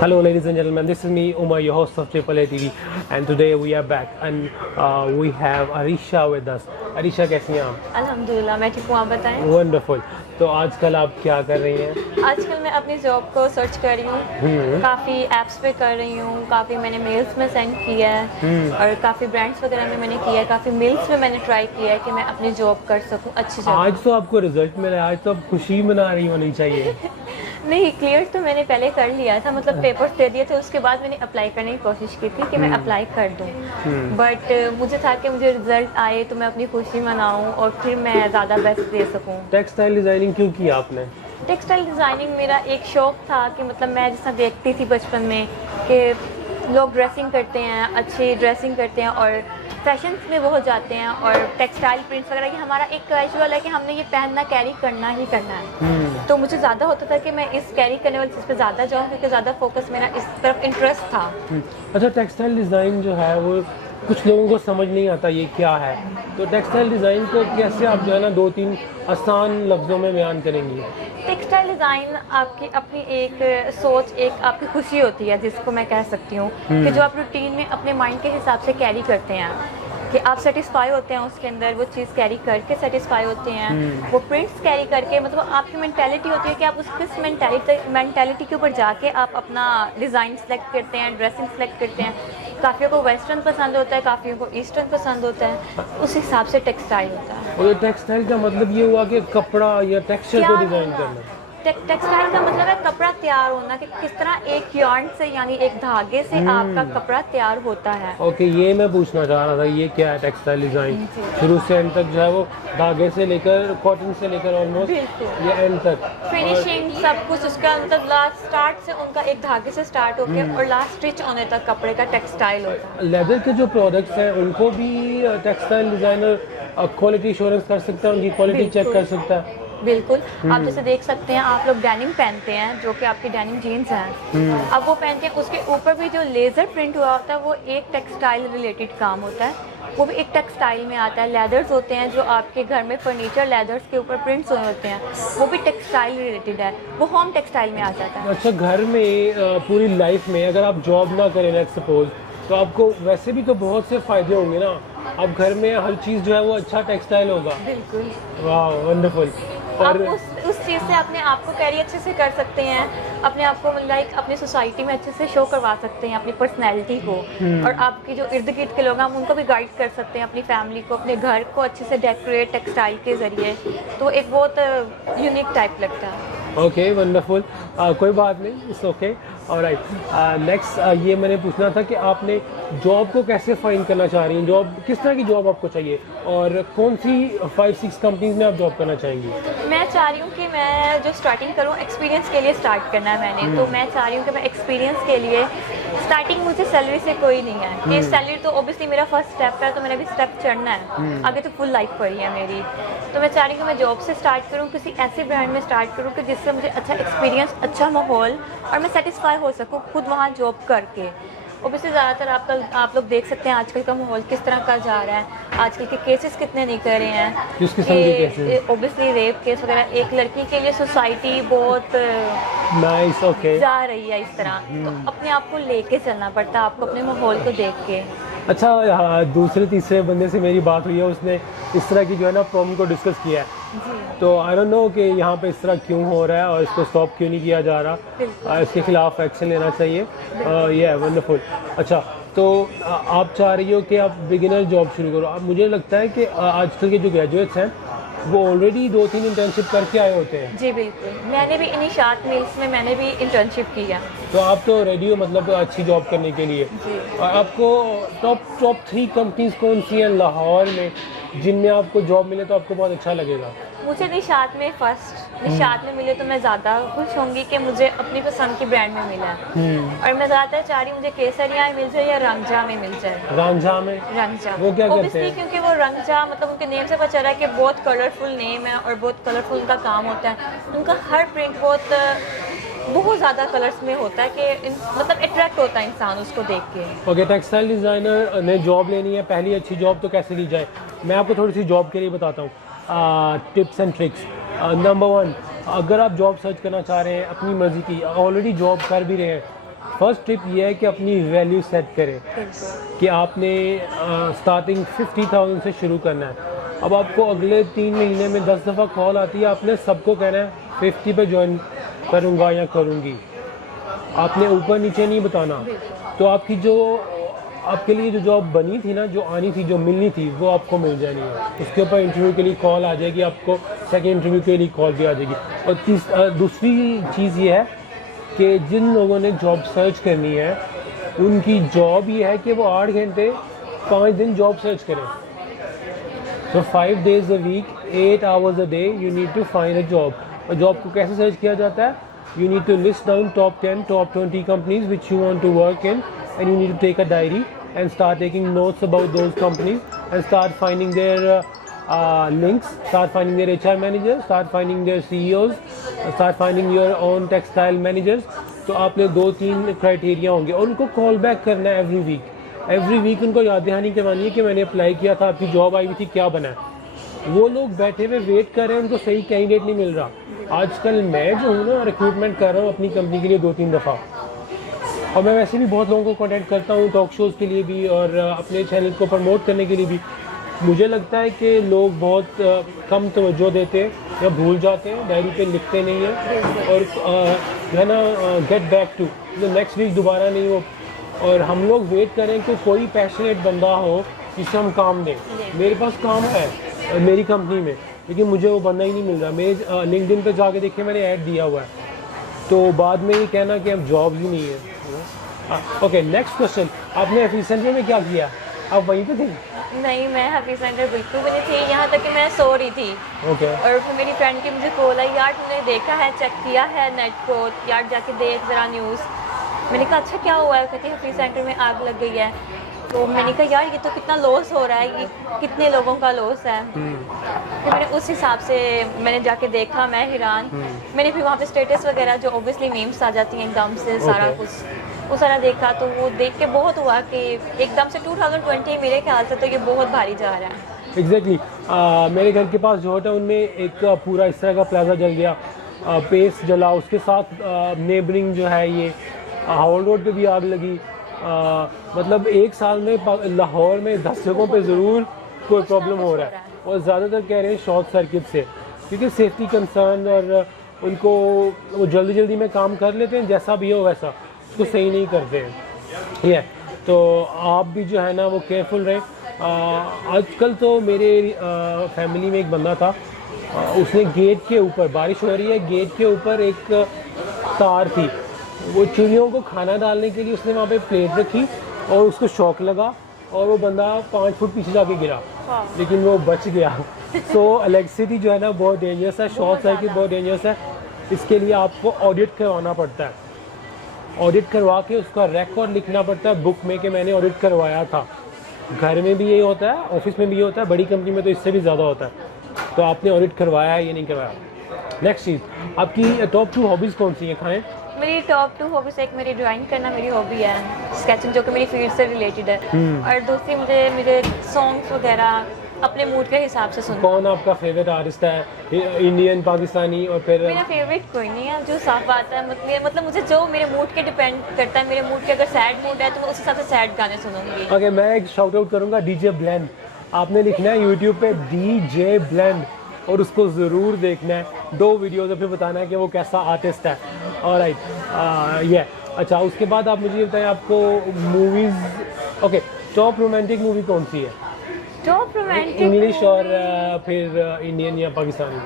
Hello, ladies and gentlemen. This is me, Umar, your host of Triple A TV, and today we are back, and we have Arisha with us. Arisha, कैसी हैं आप? अल्हम्दुलिल्लाह मैं ठीक हूँ, आप बताएं। Wonderful. तो आजकल आप क्या कर रही हैं? आजकल मैं अपनी जॉब को सर्च कर रही हूँ, काफ़ी ऐप्स पे कर रही हूँ, काफ़ी मैंने मेल्स में सेंड किया है और काफ़ी ब्रांड्स वगैरह में मैंने किया है, काफ़ी मेल्स में मैंने ट्राई किया है कि मैं अपनी जॉब कर सकूँ अच्छी जॉब। आज तो आपको रिजल्ट मिला है, आज तो आप खुशी मना रही होनी चाहिए। नहीं, क्लियर तो मैंने पहले कर लिया था, मतलब पेपर्स दे दिए थे, उसके बाद मैंने अप्लाई करने की कोशिश की थी कि मैं अप्लाई कर दूँ, बट मुझे था कि मुझे रिजल्ट आए तो मैं अपनी खुशी मनाऊँ और फिर मैं ज़्यादा बेस्ट दे सकूँ। टेक्सटाइल डिज़ाइनिंग क्यों किया आपने? टेक्सटाइल डिज़ाइनिंग मेरा एक शौक़ था कि मतलब मैं जैसा देखती थी बचपन में कि लोग ड्रेसिंग करते हैं, अच्छी ड्रेसिंग करते हैं और फैशन में वो हो जाते हैं और टेक्सटाइल प्रिंट्स वगैरह ये हमारा एक कैजुअल है कि हमने ये पहनना कैरी करना ही करना है। तो मुझे ज़्यादा होता था कि मैं इस कैरी करने वाली चीज़ पे ज़्यादा जाऊँ क्योंकि ज़्यादा फोकस मेरा इस तरफ इंटरेस्ट था। अच्छा, टेक्सटाइल डिज़ाइन जो है वो कुछ लोगों को समझ नहीं आता ये क्या है, तो टेक्सटाइल डिज़ाइन को कैसे आप जो है ना 2-3 आसान लफ्ज़ों में बयान करेंगी? टेक्सटाइल डिज़ाइन आपकी अपनी एक सोच, एक आपकी खुशी होती है जिसको मैं कह सकती हूँ कि जो आप रूटीन में अपने माइंड के हिसाब से कैरी करते हैं कि आप सेटिस्फाई होते हैं उसके अंदर, वो चीज़ कैरी करके सेटिस्फाई होते हैं, वो प्रिंट्स कैरी करके, मतलब आपकी मेंटालिटी होती है कि आप उस किस मेंटालिटी के ऊपर जाके आप अपना डिज़ाइन सेलेक्ट करते हैं, ड्रेसिंग सेलेक्ट करते हैं। काफ़ियों को वेस्टर्न पसंद होता है, काफ़ियों को ईस्टर्न पसंद होता है, उस हिसाब से टेक्सटाइल होता है। और ये टेक्सटाइल का मतलब ये हुआ कि कपड़ा या टेक्सचर को डिज़ाइन करना। टेक्सटाइल का मतलब है कपड़ा तैयार होना, कि किस तरह एक यार्न से यानी एक धागे से आपका कपड़ा तैयार होता है। ओके, ये मैं पूछना चाह रहा था, ये क्या है टेक्सटाइल डिज़ाइन? शुरू से एंड तक जो है वो धागे से लेकर, कॉटन से लेकर ऑलमोस्ट ये एंड तक फिनिशिंग सब कुछ उसका मतलब लास्ट स्टार्ट से उनका एक धागे से स्टार्ट होकर और लास्ट स्टिच होने तक कपड़े का टेक्सटाइल होता है। लेदर के जो प्रोडक्ट्स हैं उनको भी टेक्सटाइल डिज़ाइनर क्वालिटी एश्योरेंस कर सकता है, उनकी क्वालिटी चेक कर सकता है? बिल्कुल। आप जैसे देख सकते हैं, आप लोग डेनिम पहनते हैं जो कि आपकी डेनिम जीन्स हैं, अब वो पहनते हैं, उसके ऊपर भी जो लेज़र प्रिंट हुआ होता है वो एक टेक्सटाइल रिलेटेड काम होता है, वो भी एक टेक्सटाइल में आता है। लेदर्स होते हैं जो आपके घर में फर्नीचर लेदर्स के ऊपर प्रिंट्स हुए होते हैं, वो भी टेक्सटाइल रिलेटेड है, वो होम टेक्सटाइल में आ जाता है। अच्छा, घर में पूरी लाइफ में अगर आप जॉब ना करें लेट्स सपोज, तो आपको वैसे भी तो बहुत से फ़ायदे होंगे ना। अब घर में हर चीज़ जो है वो अच्छा टेक्सटाइल होगा। बिल्कुल। वाह, वंडरफुल। आप उस चीज़ से अपने आप को कैरी अच्छे से कर सकते हैं, अपने आप को लाइक अपनी सोसाइटी में अच्छे से शो करवा सकते हैं अपनी पर्सनैलिटी को, और आपकी जो इर्द गिर्द के लोग हैं हम उनको भी गाइड कर सकते हैं, अपनी फैमिली को, अपने घर को अच्छे से डेकोरेट टेक्सटाइल के ज़रिए, तो एक बहुत यूनिक टाइप लगता है। Okay, wonderful. कोई बात नहीं, इट्स ओके। ऑलराइट, नेक्स्ट ये मैंने पूछना था कि आपने जॉब को कैसे फाइंड करना चाह रही हैं, जॉब किस तरह की जॉब आपको चाहिए और कौन सी 5-6 कंपनीज में आप जॉब करना चाहेंगी? मैं चाह रही हूँ कि मैं जो स्टार्टिंग करूँ एक्सपीरियंस के लिए स्टार्ट करना है मैंने, तो मैं चाह रही हूँ कि मैं एक्सपीरियंस के लिए स्टार्टिंग, मुझे सैलरी से कोई नहीं है कि सैलरी तो ओबियसली मेरा फर्स्ट स्टेप है, तो मैंने भी स्टेप चढ़ना है, आगे तो फुल लाइफ पड़ी है मेरी, तो मैं चाह रही हूँ कि मैं जॉब से स्टार्ट करूँ, किसी ऐसे ब्रांड में स्टार्ट करूँ कि जिससे मुझे अच्छा एक्सपीरियंस, अच्छा माहौल और मैं सेटिस्फाई हो सकूँ खुद वहाँ जॉब करके। ओबियसली ज़्यादातर आप लोग देख सकते हैं आजकल का माहौल किस तरह का जा रहा है, आजकल के केसेस कितने निकल रहे हैं, किस किस्म के केसेस? ओबियसली रेप केस वगैरह, एक लड़की के लिए सोसाइटी बहुत नाइस, ओके, जा रही है इस तरह, तो अपने आप को लेके चलना पड़ता है आपको, अपने माहौल को देख के। अच्छा, दूसरे तीसरे बंदे से मेरी बात हुई है, उसने इस तरह की जो है ना प्रॉब्लम को डिस्कस किया है, तो आई डोंट नो कि यहाँ पे इस तरह क्यों हो रहा है और इसको स्टॉप क्यों नहीं किया जा रहा, इसके खिलाफ एक्शन लेना चाहिए। ये वंडरफुल। अच्छा, तो आप चाह रही हो कि आप बिगिनर जॉब शुरू करो। अब मुझे लगता है कि आजकल के जो ग्रेजुएट्स हैं वो ऑलरेडी 2-3 इंटर्नशिप करके आए होते हैं। जी बिल्कुल, मैंने भी इनिशात मिल्स में मैंने भी इंटर्नशिप किया, तो आप तो रेडी हो मतलब अच्छी जॉब करने के लिए। और आपको टॉप 3 कंपनीज कौन सी हैं लाहौर में जिनमें आपको जॉब मिले तो आपको बहुत अच्छा लगेगा? मुझे निशात में निशात में मिले तो मैं ज़्यादा खुश होंगी कि मुझे अपनी पसंद की ब्रांड में मिला है, और मैं ज़्यादातर चाह रही हूँ मुझे केसरिया मिल जाए या रंगजा में मिल जाए। रंगजा में? रंगजा वो क्या करते हैं? क्योंकि वो रंगजा मतलब उनके नेम से पता चल रहा है कि बहुत कलरफुल नेम है और बहुत कलरफुल उनका काम होता है, उनका हर प्रिंट बहुत ज़्यादा कलर्स में होता है कि मतलब अट्रैक्ट होता है इंसान उसको देख के। ओके, टेक्सटाइल डिज़ाइनर ने जॉब लेनी है, पहली अच्छी जॉब तो कैसे ली जाए? मैं आपको थोड़ी सी जॉब के लिए बताता हूँ, टिप्स एंड ट्रिक्स। नंबर 1, अगर आप जॉब सर्च करना चाह रहे हैं अपनी मर्ज़ी की, ऑलरेडी जॉब कर भी रहे हैं, फर्स्ट टिप ये है कि अपनी वैल्यू सेट करें कि आपने स्टार्टिंग 50,000 से शुरू करना है। अब आपको अगले 3 महीने में 10 दफ़ा कॉल आती है, आपने सबको कहना है 50 पे ज्वाइन करूँगा या करूँगी। आपने ऊपर नीचे नहीं बताना। तो आपकी जो आपके लिए जो जॉब बनी थी ना, जो आनी थी, जो मिलनी थी, वो आपको मिल जानी है। उसके ऊपर इंटरव्यू के लिए कॉल आ जाएगी, आपको सेकेंड इंटरव्यू के लिए कॉल भी आ जाएगी। और दूसरी चीज़ ये है कि जिन लोगों ने जॉब सर्च करनी है उनकी जॉब ये है कि वो 8 घंटे 5 दिन जॉब सर्च करें। तो 5 days a week 8 hours a day you need to find a job। और जॉब को कैसे सर्च किया जाता है? You need to list down top 10 top 20 companies which you want to work in, and you need to take a diary and start taking notes about those companies and start finding their links, start finding their HR managers, start finding their CEOs, start finding your own textile managers। तो आपने 2-3 criteria होंगे और उनको call back करना है every week उनको याद दहानी करवानी है कि मैंने अप्लाई किया था, आपकी जॉब आई हुई थी, क्या बना है। वो लोग बैठे हुए वेट कर रहे हैं, उनको सही कैंडिडेट नहीं मिल रहा। आजकल मैं जो हूँ ना, रिक्रूटमेंट कर रहा हूँ अपनी कंपनी के लिए 2-3 दफ़ा, और मैं वैसे भी बहुत लोगों को कॉन्टैक्ट करता हूँ टॉक शोज़ के लिए भी और अपने चैनल को प्रमोट करने के लिए भी। मुझे लगता है कि लोग बहुत कम तवज्जो देते हैं या भूल जाते हैं, डायरी पे लिखते नहीं हैं और जो है ना get back to next week दोबारा नहीं हो। और हम लोग वेट करें कि कोई पैशनेट बंदा हो जिससे हम काम दें। मेरे पास काम है मेरी कंपनी में, लेकिन मुझे वो बंदा ही नहीं मिल रहा। मेरे लिंक्डइन पे जाके देखिए मैंने ऐड दिया हुआ है, तो बाद में ये कहना कि अब जॉब ही नहीं है। ओके, नेक्स्ट क्वेश्चन, आपने हफीज़ सेंटर में क्या किया? आप वहीं पे थे? नहीं, मैं हफीज़ सेंटर बिल्कुल भी नहीं थी, यहाँ तक कि मैं सो रही थी। और फिर मेरी फ्रेंड की मुझे कॉल आई, यार तुमने देखा है, चेक किया है नेट को, यार जाके देख ज़रा न्यूज़। मैंने कहा अच्छा क्या हुआ है? कहती हफीज़ सेंटर में आग लग गई है। तो मैंने कहा यार ये तो कितना लॉस हो रहा है, ये कितने लोगों का लॉस है। फिर मैंने उस हिसाब से मैंने जाके देखा, मैं हैरान। मैंने फिर वहाँ पे स्टेटस वगैरह जो ओबियसली मीम्स आ जाती हैं एकदम से, सारा कुछ वो सारा देखा, तो वो देख के बहुत हुआ कि एकदम से 2020 मेरे ख्याल से तो ये बहुत भारी जा रहा है। एग्जैक्टली मेरे घर के पास जो है उनमें एक पूरा इस तरह का प्लाजा जल गया, पेस जला, उसके साथ नेबरिंग जो है ये हावल रोड पे भी आग लगी। मतलब एक साल में लाहौर में 10 जगहों पे ज़रूर कोई प्रॉब्लम हो रहा है, और ज़्यादातर कह रहे हैं शॉर्ट सर्किट से, क्योंकि सेफ्टी कंसर्न और उनको वो जल्दी में काम कर लेते हैं, जैसा भी हो वैसा उसको सही नहीं करते हैं। ये तो आप भी जो है ना वो केयरफुल रहें। आजकल तो मेरे फैमिली में एक बंदा था, उसने गेट के ऊपर, बारिश हो रही है, गेट के ऊपर एक तार थी, वो चिड़ियों को खाना डालने के लिए उसने वहाँ पे प्लेट रखी और उसको शॉक लगा और वो बंदा 5 फुट पीछे जाके गिरा, लेकिन वो बच गया। तो इलेक्ट्रिसिटी जो है ना बहुत डेंजरस है, शॉर्ट सर्किट बहुत डेंजरस है। इसके लिए आपको ऑडिट करवाना पड़ता है, ऑडिट करवा के उसका रिकॉर्ड लिखना पड़ता है बुक में कि मैंने ऑडिट करवाया था। घर में भी यही होता है, ऑफिस में भी होता है, बड़ी कंपनी में तो इससे भी ज़्यादा होता है। तो आपने ऑडिट करवाया है या नहीं करवाया। नेक्स्ट चीज़, आपकी टॉप 2 हॉबीज़ कौन सी हैं? खाएँ मेरी टॉप 2 हॉबीज़, एक मेरी ड्राइंग करना मेरी हॉबी है, स्केचिंग जो कि मेरी फील्ड से रिलेटेड है, और दूसरी मुझे मेरे सॉन्ग्स वगैरह अपने मूड के हिसाब से सुनना। कौन आपका फेवरेट आर्टिस्ट है, इंडियन, पाकिस्तानी? और फिर मेरा फेवरेट कोई नहीं है, जो साफ बात है, मतलब मुझे जो मेरे मूड के डिपेंड करता है। मेरे मूड के अगर सैड मूड है तो मैं उस हिसाब से सैड गाने सुनूंगी। ओके, मैं एक शाउट आउट करूँगा डीजे ब्लेंड। आपने लिखना है यूट्यूब पे डीजे ब्लेंड और उसको ज़रूर देखना है, 2 वीडियोज़ और फिर बताना है कि वो कैसा आर्टिस्ट है। ऑलराइट, ये अच्छा, उसके बाद आप मुझे बताएं आपको movies. Okay, top romantic movie कौन सी है? टॉप रोमांटिक इंग्लिश और फिर इंडियन या पाकिस्तानी?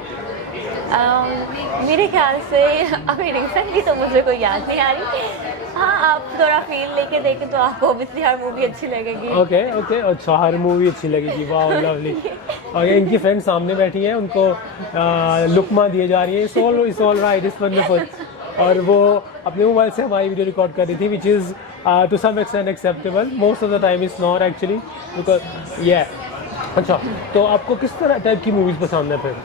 मेरे ख्याल से अभी रिसेंटली तो मुझे कोई याद नहीं आ रही। हाँ, आप थोड़ा फील लेके देखें तो आपको ऑब्वियसली हर मूवी अच्छी लगेगी। ओके, अच्छा, हर मूवी अच्छी लगेगी, वाह लवली। और इनकी फ्रेंड सामने बैठी हैं, उनको लुकमा दिए जा रही है, it's all right, it's wonderful. और वो अपने मोबाइल से हमारी वीडियो रिकॉर्ड कर रही थी, which is to some extent acceptable, most of the time is not actually, because ये। अच्छा, तो आपको किस तरह टाइप की मूवीज़ पसंद है? फिर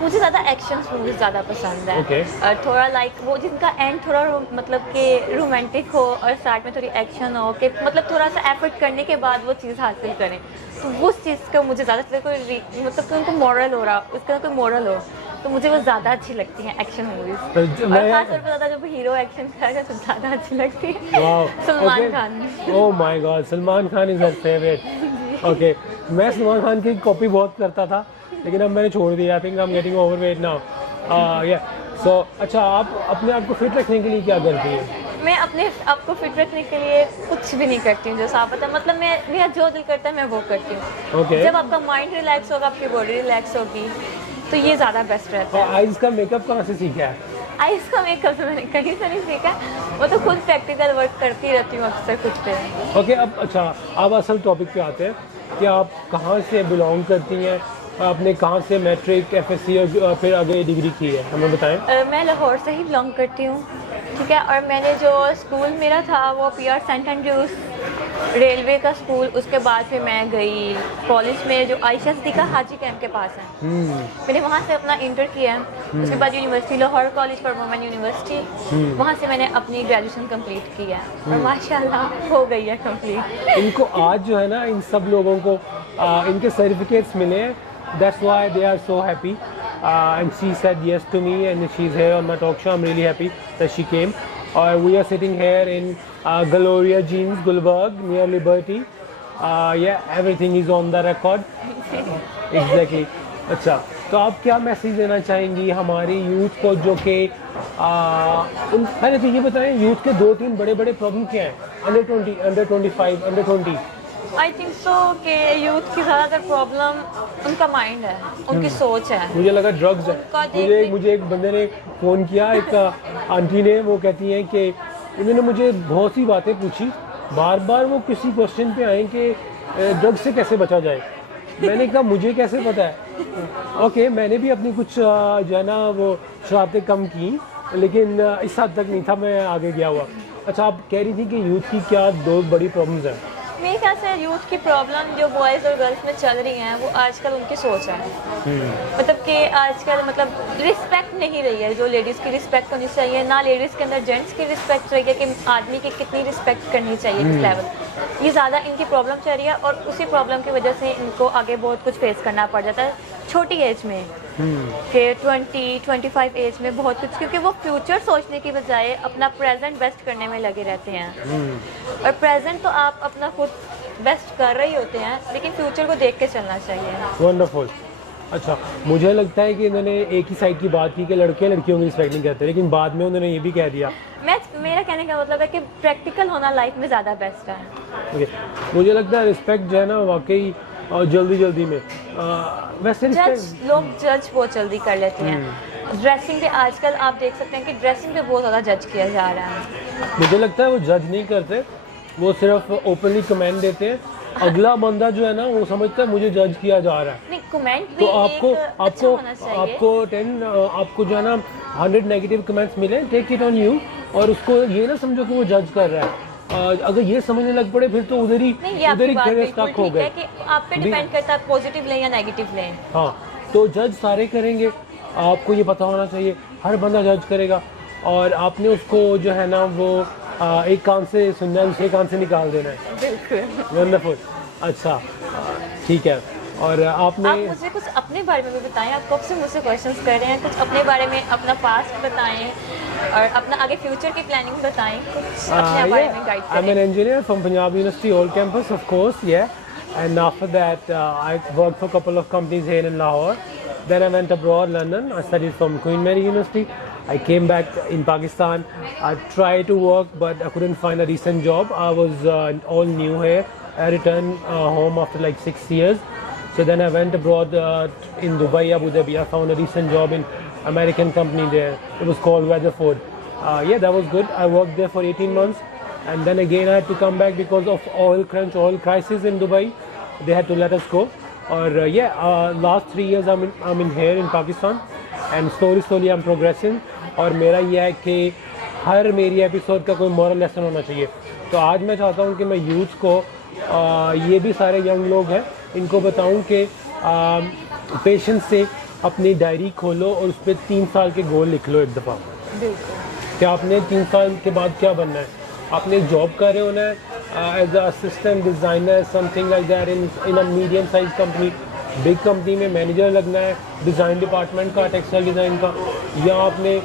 मुझे ज़्यादा एक्शन मूवीज़ ज़्यादा पसंद है। Okay. थोड़ा लाइक वो जिनका एंड थोड़ा मतलब कि रोमांटिक हो और साथ में थोड़ी एक्शन हो, कि मतलब थोड़ा सा एफर्ट करने के बाद वो चीज़ हासिल करें, तो उस चीज़ का मुझे ज़्यादातर कोई मतलब कि उनको मॉरल हो रहा, उसका कोई मॉरल हो, तो मुझे वो ज़्यादा अच्छी लगती हैं एक्शन मूवीज़। तो और खास तौर पर ज़्यादा जब हीरो एक्शन करेगा तो ज़्यादा अच्छी लगती है। Wow, Salman Khan. Oh my God, Salman Khan is my favourite. Okay, मैं सलमान खान की कॉपी बहुत करता था, लेकिन अब मैंने छोड़ दिया। I think I am getting overweight now. या सो अच्छा, आप अपने आप को फिट रखने के लिए क्या करती हैं? मैं अपने आप को फिट रखने के लिए कुछ भी नहीं करती हूँ, जैसा आप पता, मतलब मेरा जो दिल करता है मैं वो करती हूँ। Okay. जब आपका माइंड रिलैक्स होगा, आपकी बॉडी रिलैक्स होगी, तो ये ज़्यादा बेस्ट रहता है। और आइज़ का मेकअप कहाँ से सीखा है? आइस का मेकअप तो मैंने कहीं से नहीं सीखा, वो तो खुद प्रैक्टिकल वर्क करती रहती हूँ अक्सर खुद पे। ओके, अब अच्छा, अब असल टॉपिक पे आते हैं कि आप कहाँ से बिलोंग करती हैं, आपने कहाँ से मैट्रिक, एफएससी और फिर आगे डिग्री की है, हमें बताएं। मैं लाहौर से ही बिलोंग करती हूँ, ठीक है। और मैंने जो स्कूल मेरा था वो पीआर सेंट एंड्रूज रेलवे का स्कूल, उसके बाद फिर मैं गई कॉलेज में जो आयशा सिद्दीका हाजी कैंप के पास है। मैंने वहाँ से अपना इंटर किया है। उसके बाद university Lahore college for women university, वहाँ से मैंने अपनी ग्रेजुएशन कंप्लीट की है और माशाल्लाह हो गई है कंप्लीट। इनको आज जो है ना, इन सब लोगों को इनके सर्टिफिकेट्स मिले हैं, that's why they are so happy, and she said yes to me and she's here on my talk show. I'm really happy that she came. We are sitting here in Gloria Jeans, Gulberg, near Liberty. Yeah, everything is on the record. Exactly. अच्छा, तो आप क्या message देना चाहेंगी हमारी youth को, जो कि पहले तो ये बताएं, यूथ के 2-3 बड़े प्रॉब्लम क्या हैं? Under 20, under 25, under 20। I think so कि यूथ की ज़्यादातर प्रॉब्लम उनका माइंड है, उनकी सोच है। मुझे लगा ड्रग्स है। उनका मुझे एक बंदे ने फ़ोन किया, एक आंटी ने, वो कहती हैं कि उन्होंने मुझे बहुत सी बातें पूछी, बार बार वो किसी क्वेश्चन पे आए कि ड्रग्स से कैसे बचा जाए। मैंने कहा मुझे कैसे पता है। ओके, मैंने भी अपनी कुछ जो है ना वो शरारतें कम की, लेकिन इस हद तक नहीं था, मैं आगे गया हुआ। अच्छा, आप कह रही थी कि यूथ की क्या 2 बड़ी प्रॉब्लम्स हैं? मेरे ख्याल से यूथ की प्रॉब्लम जो बॉयज़ और गर्ल्स में चल रही हैं वो आजकल उनकी सोच है। मतलब कि आजकल मतलब रिस्पेक्ट नहीं रही है, जो लेडीज़ की रिस्पेक्ट होनी चाहिए, ना लेडीज़ के अंदर जेंट्स की रिस्पेक्ट रही है कि आदमी की कितनी रिस्पेक्ट करनी चाहिए, किस लेवल, ये ज़्यादा इनकी प्रॉब्लम चल रही है। और उसी प्रॉब्लम की वजह से इनको आगे बहुत कुछ फेस करना पड़ जाता है छोटी एज में, कि 20-25 एज में बहुत कुछ, क्योंकि वो फ्यूचर सोचने की बजाय अपना प्रेजेंट बेस्ट करने में लगे रहते हैं। और प्रेजेंट तो आप अपना खुद बेस्ट कर रहे ही होते हैं, लेकिन फ्यूचर को देख के चलना चाहिए। वंडरफुल। अच्छा, मुझे लगता है कि इन्होंने एक ही साइड की बात की कि लड़के लड़कियों की रिस्पेक्ट नहीं करते, लेकिन बाद में उन्होंने ये भी कह दिया। मेरा कहने का मतलब है कि प्रैक्टिकल होना लाइफ में ज़्यादा बेस्ट है। ओके, मुझे लगता है रिस्पेक्ट जो है ना वाकई जल्दी में वैसे लोग जज बहुत जल्दी कर लेते हैं। ड्रेसिंग पे आजकल आप देख सकते हैं कि ड्रेसिंग पे बहुत ज़्यादा जज किया जा रहा है। मुझे लगता है वो जज नहीं करते, वो सिर्फ ओपनली कमेंट देते हैं। अगला बंदा जो है ना वो समझता है मुझे जज किया जा रहा है। नहीं, कमेंट भी तो आपको एक आपको होना चाहिए। आपको जो है ना 100 नेगेटिव कमेंट्स मिले, टेक इट ऑन यू, और उसको ये ना समझो कि वो जज कर रहा है। अगर ये समझने लग पड़े फिर तो उधर ही खड़े स्टक हो गए। कि आप पे डिपेंड करता है पॉजिटिव लें या नेगेटिव लें। हाँ, तो जज सारे करेंगे, आपको ये पता होना चाहिए, हर बंदा जज करेगा, और आपने उसको जो है ना वो एक कान से सुनना है, दूसरे कान से निकाल देना है। बिल्कुल। वंडरफुल। अच्छा, ठीक है। और आपने आप मुझे कुछ अपने बारे में भी बताएं, आप कब से मुझसे क्वेश्चंस कर रहे हैं, कुछ अपने बारे में, अपना पास्ट बताएं और अपना आगे फ्यूचर की प्लानिंग बताएं, कुछ अपने बारे में गाइड करें। I'm an engineer from Punjab University Old Campus, of course, yeah. And after that, I worked for a couple of companies here in Lahore. Then I went abroad, London. I studied from Queen Mary University. I came back in Pakistan. I tried to work, but I couldn't find a decent job. I was all new here. I returned home after like 6 years. So then I went abroad in Dubai, Abu Dhabi. I found a decent job in American company there. It was called Weatherford. Yeah, that was good. I worked there for 18 months. And then again I had to come back because of oil crunch, oil crisis in Dubai. They had to let us go. Or last 3 years I'm in here in Pakistan. And slowly I'm progressing. और मेरा ये है कि हर मेरी episode का कोई moral lesson होना चाहिए। तो आज मैं चाहता हूँ कि मैं यूथ को, ये भी सारे यंग लोग हैं, इनको बताऊँ कि पेशेंस से अपनी डायरी खोलो और उस पर 3 साल के गोल लिख लो एक दफ़ा। कि आपने 3 साल के बाद क्या बनना है। आपने एक जॉब कर रहे होना है as a assistant designer, something like that in a medium size company, big company में मैनेजर लगना है डिज़ाइन डिपार्टमेंट का, टेक्सटाइल डिज़ाइन का, या आपने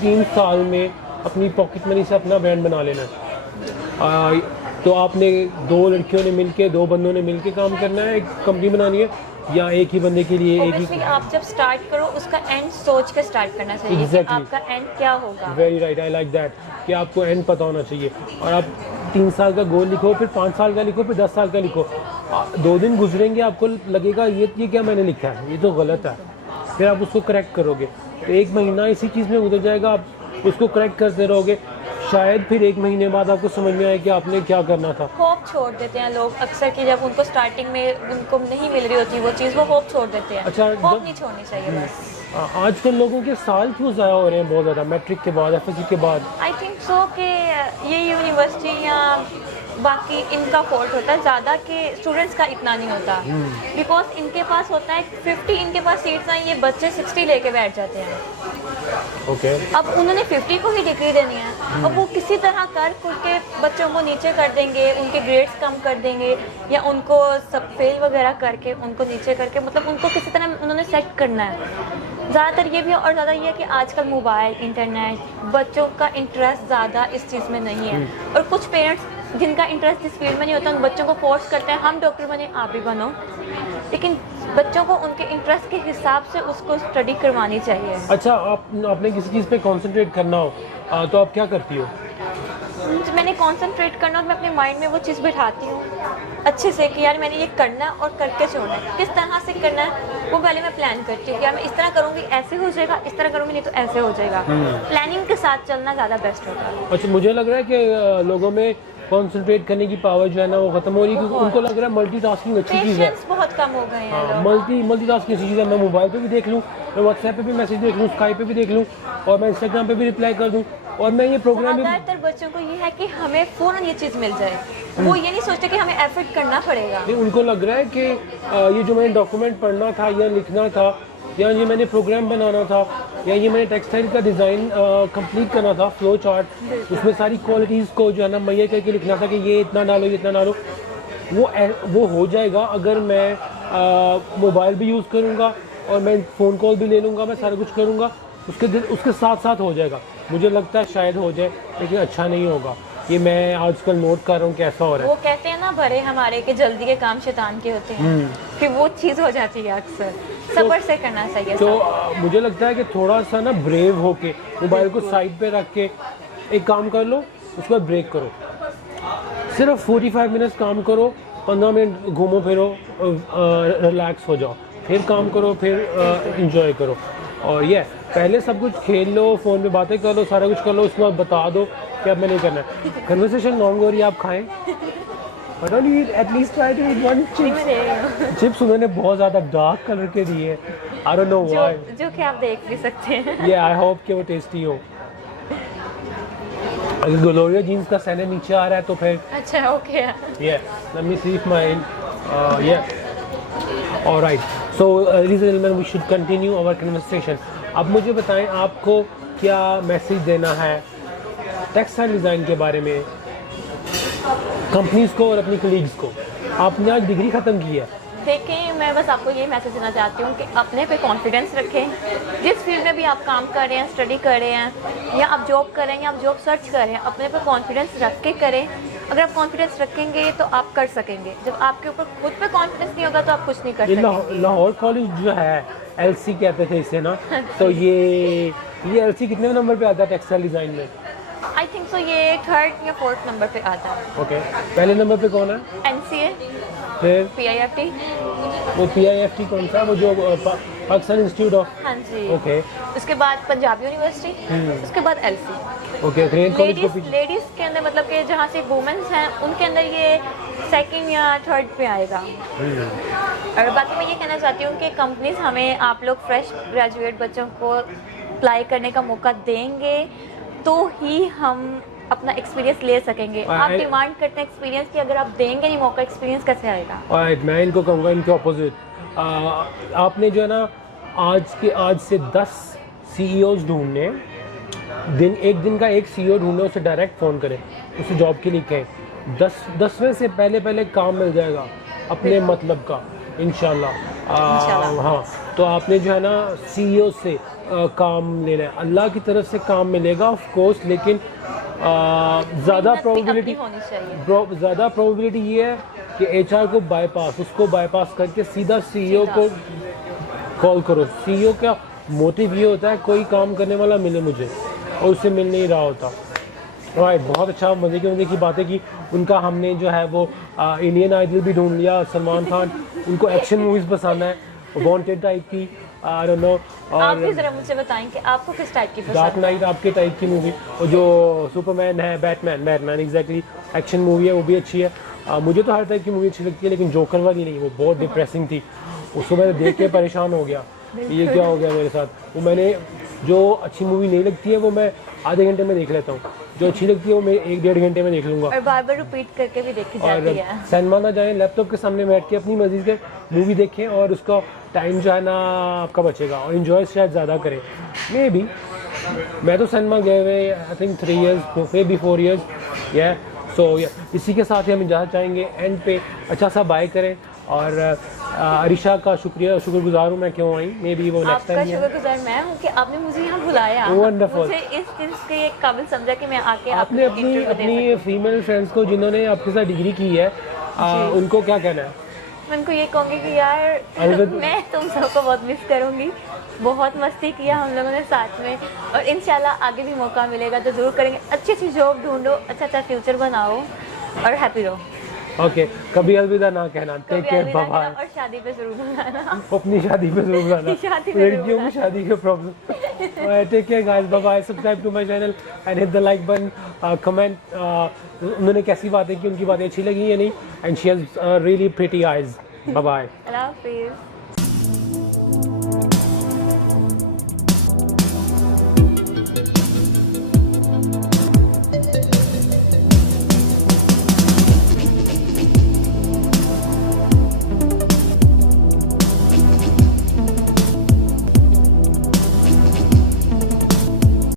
3 साल में अपनी पॉकेट मनी से अपना ब्रांड बना लेना है। तो आपने 2 लड़कियों ने मिलके, 2 बंदों ने मिलके काम करना है, एक कंपनी बनानी है, या एक ही बंदे के लिए एक ही। आप जब स्टार्ट करो उसका एंड सोच के स्टार्ट करना चाहिए कि आपका एंड क्या होगा। Very right, I like that कि आपको एंड पता होना चाहिए। और आप 3 साल का गोल लिखो, फिर 5 साल का लिखो, फिर 10 साल का लिखो। 2 दिन गुजरेंगे, आपको लगेगा ये क्या मैंने लिखा है, ये तो गलत है, फिर आप उसको करेक्ट करोगे। तो 1 महीना इसी चीज़ में गुजर जाएगा, आप उसको करेक्ट करते रहोगे, शायद फिर 1 महीने बाद आपको समझ में आए कि आपने क्या करना था। होप छोड़ देते हैं लोग अक्सर कि जब उनको स्टार्टिंग में उनको नहीं मिल रही होती वो चीज़, वो होप छोड़ देते हैं। अच्छा, होप नहीं छोड़नी चाहिए बस। आजकल लोगों के साल क्यों ज़ाया हो रहे हैं बहुत ज़्यादा, मैट्रिक के बाद, एफएससी के बाद? आई थिंक सो कि ये यूनिवर्सिटी या बाकी इनका फॉल्ट होता है ज़्यादा, कि स्टूडेंट्स का इतना नहीं होता, बिकॉज इनके पास होता है 50, इनके पास सीट्स हैं, ये बच्चे 60 लेके बैठ जाते हैं। ओके। अब उन्होंने 50 को ही डिग्री देनी है, अब वो किसी तरह कर के बच्चों को नीचे कर देंगे, उनके ग्रेड्स कम कर देंगे, या उनको सब फेल वगैरह करके उनको नीचे करके, मतलब उनको किसी तरह उन्होंने सेट करना है। ज़्यादातर ये भी और ज़्यादा ये है कि आजकल मोबाइल, इंटरनेट, बच्चों का इंटरेस्ट ज़्यादा इस चीज़ में नहीं है, और कुछ पेरेंट्स जिनका इंटरेस्ट इस फील्ड में नहीं होता उन बच्चों को फोर्स करते हैं हम डॉक्टर बने, आप भी बनो, लेकिन बच्चों को उनके इंटरेस्ट के हिसाब से उसको स्टडी करवानी चाहिए। अच्छा, आपने किसी चीज़ पे कंसंट्रेट करना हो तो आप क्या करती हो? मैंने कंसंट्रेट करना और मैं अपने माइंड में वो चीज़ बिठाती हूँ अच्छे से कि यार मैंने ये करना और करके छोड़ना है, किस तरह से करना है वो पहले मैं प्लान करती हूँ कि यार मैं इस तरह करूँगी ऐसे हो जाएगा, इस तरह करूँगी नहीं तो ऐसे हो जाएगा। प्लानिंग के साथ चलना ज़्यादा बेस्ट होता है। अच्छा, मुझे लग रहा है कि लोगों में कंसंट्रेट करने की पावर जो है ना वो खत्म हो रही है, क्योंकि उनको लग रहा है मल्टीटास्किंग अच्छी चीज़ है। पेशेंस बहुत कम हो गए हैं। मल्टीटास्किंग अच्छी चीज़ है। मैं मोबाइल पे भी देख लूँ, मैं व्हाट्सएप पे भी मैसेज देख लूँ, स्काइप पे भी देख लूँ, और मैं इंस्टाग्राम पे भी रिप्लाई कर दूँ, और मैं ये प्रोग्राम भी। ज़्यादातर बच्चों को ये है कि हमें फ़ौरन ये चीज़ मिल जाए, वो ये नहीं सोचते कि हमें एफर्ट करना पड़ेगा। नहीं, उनको लग रहा है कि ये जो मैंने डॉक्यूमेंट पढ़ना था या लिखना था, या ये मैंने प्रोग्राम बनाना था, या ये मैंने टेक्सटाइल का डिज़ाइन कंप्लीट करना था, फ्लो चार्ट, उसमें सारी क्वालिटीज़ को जो है ना मुहैया करके लिखना था कि ये इतना डालो, ये इतना डालो, वो हो जाएगा अगर मैं मोबाइल भी यूज़ करूँगा और मैं फ़ोन कॉल भी ले लूँगा, मैं सारा कुछ करूँगा, उसके साथ साथ हो जाएगा। मुझे लगता है शायद हो जाए, लेकिन अच्छा नहीं होगा। ये मैं आजकल नोट कर रहा हूँ कैसा हो रहा है। वो कहते हैं ना भरे हमारे के जल्दी के काम शैतान के होते हैं, कि वो चीज़ हो जाती है अक्सर। सब्र से करना चाहिए। तो मुझे लगता है कि थोड़ा सा ना ब्रेव होके मोबाइल को साइड पे रख के एक काम कर लो, उसके बाद ब्रेक करो, सिर्फ 45 मिनट्स काम करो, 15 मिनट घूमो फिरो, रिलैक्स हो जाओ, फिर काम करो, फिर इंजॉय करो। और ये पहले सब कुछ खेल लो, फ़ोन पे बातें कर लो, सारा कुछ कर लो, उसके बाद बता दो कि अब मैंने करना है। कन्वर्सेशन लॉन्ग हो रही है, आप खाएं, but at least try to eat one chips. Chips उन्होंने बहुत ज़्यादा डार्क कलर के दिए, आई डोंट नो व्हाई, जो कि आप देख भी सकते हैं। ये आई होप कि वो टेस्टी हो। अगर ग्लोरिया जीन्स का सैंडल नीचे आ रहा है तो फिर अच्छा, okay. Yeah, let me see if my yeah. All right. So, ladies and gentlemen, we should continue our conversation. अब मुझे बताएं आपको क्या मैसेज देना है टेक्सटाइल डिज़ाइन के बारे में कंपनीज को और अपनी कलीग्स को। आपने आज डिग्री ख़त्म की है। देखिए, मैं बस आपको ये मैसेज देना चाहती हूँ कि अपने पे कॉन्फिडेंस रखें। जिस फील्ड में भी आप काम कर रहे हैं, स्टडी कर रहे हैं, या आप जॉब कर रहे हैं, या आप जॉब सर्च कर रहे हैं, अपने पे कॉन्फिडेंस रख के करें। अगर आप कॉन्फिडेंस रखेंगे तो आप कर सकेंगे। जब आपके ऊपर खुद पे कॉन्फिडेंस नहीं होगा तो आप कुछ नहीं कर सकेंगे। लाहौर कॉलेज जो है, LC कहते थे इसे ना, तो ये LC कितने नंबर पे आता है टेक्सटाइल डिज़ाइन में? आई थिंक सो ये 3rd या 4th नंबर पे आता है। ओके, पहले नंबर पे कौन है? NCA, फिर PIFT। वो PIFT कौन सा? वो जो पाकिस्तान इंस्टीट्यूट ऑफ। हाँ जी। ओके। उसके बाद पंजाब यूनिवर्सिटी, उसके बाद LC। ओके, लेडीज़ के अंदर मतलब कि जहाँ से वुमेन्स हैं उनके अंदर ये 2nd या 3rd पे आएगा। और बाकी मैं ये कहना चाहती हूँ कि कंपनीज हमें, आप लोग फ्रेश ग्रेजुएट बच्चों को अप्लाई करने का मौका देंगे तो ही हम अपना एक्सपीरियंस ले सकेंगे। आप डिमांड करते हैं एक्सपीरियंस की, अगर आप देंगे नहीं मौका, एक्सपीरियंस कैसे आएगा? मैं इनको कहूँगा इनके ऑपोजिट। आपने जो है ना आज से 10 CEOs ढूंढने, एक दिन का एक CEO ढूंढे, उसे डायरेक्ट फ़ोन करें, उसे जॉब के लिए कहें, 10वें से पहले काम मिल जाएगा अपने मतलब का। इंशाल्लाह। हाँ, तो आपने जो है ना CEO से काम लेना है, अल्लाह की तरफ से काम मिलेगा ऑफ कोर्स, लेकिन ज़्यादा प्रोबेबिलिटी ये है कि HR को उसको बाईपास करके सीधा CEO को कॉल करो। CEO का मोटिव ये होता है कोई काम करने वाला मिले मुझे, और उससे मिल नहीं रहा होता। राइट, बहुत अच्छा, मज़े की बातें की। उनका हमने जो है वो इंडियन आइडल भी ढूंढ लिया। सलमान खान, उनको एक्शन मूवीज़ पसंद है, वांटेड टाइप की, आई डोंट नो। आप भी ज़रा मुझे बताएं कि आपको किस टाइप की पसंद है? डार्क नाइट आपके टाइप की मूवी, और जो सुपरमैन है, बैटमैन एग्जैक्टली, एक्शन मूवी है, वो भी अच्छी है। मुझे तो हर टाइप की मूवी अच्छी लगती है, लेकिन जोकर वाली नहीं, वो बहुत डिप्रेसिंग थी। उसको मैंने देख के परेशान हो गया, ये क्या हो गया मेरे साथ। वो मैंने जो अच्छी मूवी नहीं लगती है वो मैं आधे घंटे में देख लेता हूँ, जो अच्छी लगती है वो मैं 1-1.5 घंटे में देख लूँगा, और बार बार रिपीट करके भी देखी जाती है। सिनेमा ना जाएं, लैपटॉप के सामने बैठ के अपनी मर्जी के मूवी देखें, और उसका टाइम जो है ना आपका बचेगा, और इन्जॉय शायद ज़्यादा करें। मे बी मैं तो सिनेमा गए हुए I think 3 years, may be 4 years, या सो इसी के साथ ही हम इजाज़त चाहेंगे। एंड पे अच्छा सा बाय करें, और अरिशा का शुक्रगुजार हूँ मैं, क्यों आई, मे बी वो नेक्स्ट टाइम। आपका शुक्रगुजार मैं हूँ कि आपने मुझे यहाँ बुलाया, वंडरफुल, मुझे इस चीज़ के काबिल समझा कि मैं आके आपने अपनी फीमेल फ्रेंड्स को जिन्होंने आपके साथ डिग्री की है, उनको क्या कहना है? मैं उनको ये कहूँगी कि यार मैं तुम सबको बहुत मिस करूँगी, बहुत मस्ती किया हम लोगों ने साथ में, और इंशाल्लाह आगे भी मौका मिलेगा तो ज़रूर करेंगे। अच्छी जॉब ढूंढो, अच्छा फ्यूचर बनाओ, और हैप्पी रहो। ओके, कभी अलविदा ना कहना, टेक केयर, बाय बाय। और शादी पे जरूर बुलाना, अपनी शादी पे जरूर बुलाना, लड़कियों की शादी के problem. Take care guys, bye bye. Subscribe to my channel and hit the like button, comment उन्होंने कैसी बातें की, उनकी बातें अच्छी लगी या नहीं, and she has really pretty eyes. Bye bye, अल्लाह हाफिज़।